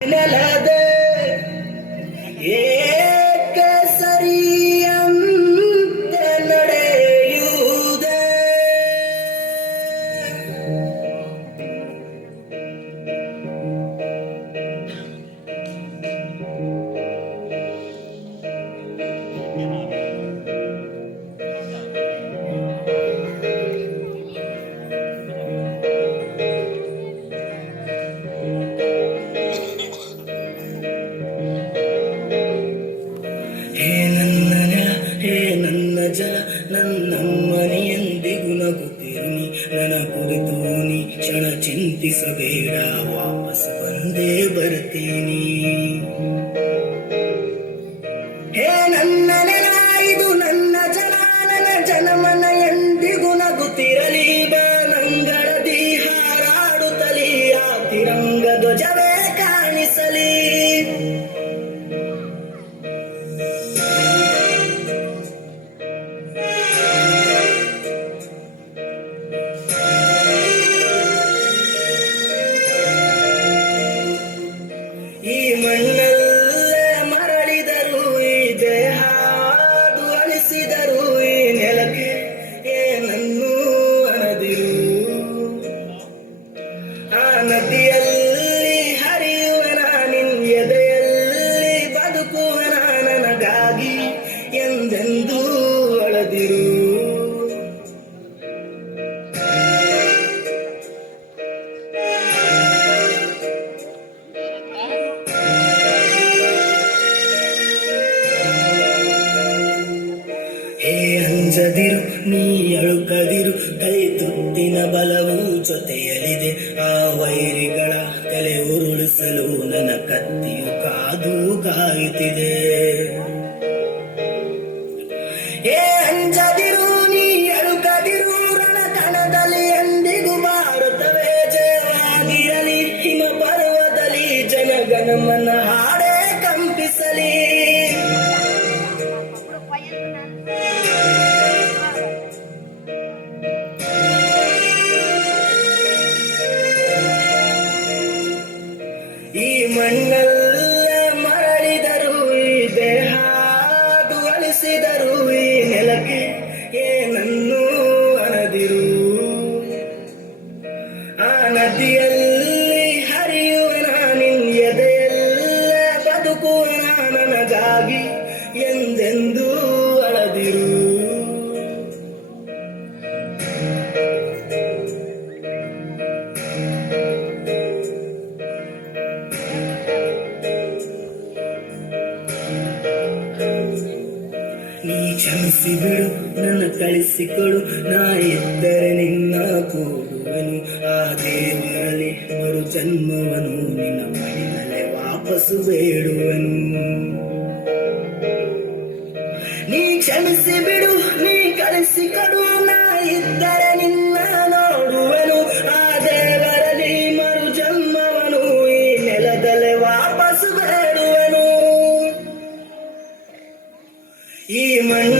ನೆಲದೆ ಕುರಿತು ನೀ ಕ್ಷಣ ಚಿಂತಿಸಬೇಡ ವಾಪಸ್ ಬಂದೇ ಬರ್ತೀನಿ. ಹೇ ನನ್ನ ನೀ ಕದಿರು ಕೈ ತುತ್ತಿನ ಬಲವೂ ಜೊತೆಯಲಿದೆ ಆ ವೈರಿಗಳ ಕಲೆ ಉರುಳಿಸಲು ನನ್ನ ಕತ್ತಿಯು ಕಾದು ಕಾಯುತ್ತಿದೆ ನಡೆಸಿದರು ಕ್ಷಮಿಸಿಬಿಡು ನನ್ನ ಕಳಿಸಿಕೊಡು. ನಾ ಎದ್ದರೆ ನಿನ್ನ ಕೂಡುವನು ಆ ದೇವರಲ್ಲಿ ಮರು ಜನ್ಮವನು ನಿನ್ನ ಮನೆಯಲ್ಲೇ ವಾಪಸ್ಸು ಬೇಡುವನು. ನೀ ಕ್ಷಮಿಸಿಬಿಡು, ನೀ ಕಳಿಸಿಕೊಡು. ನಾ ಇದ್ದರೆ ನಿನ್ನ ನೋಡುವನು, ಆ ದೇವರಲ್ಲಿ ಮರು ಜನ್ಮವನು ಈ ನೆಲದಲ್ಲೇ ವಾಪಸ್ಸು ಬೇಡುವನು. ಈ ಮಣ್ಣು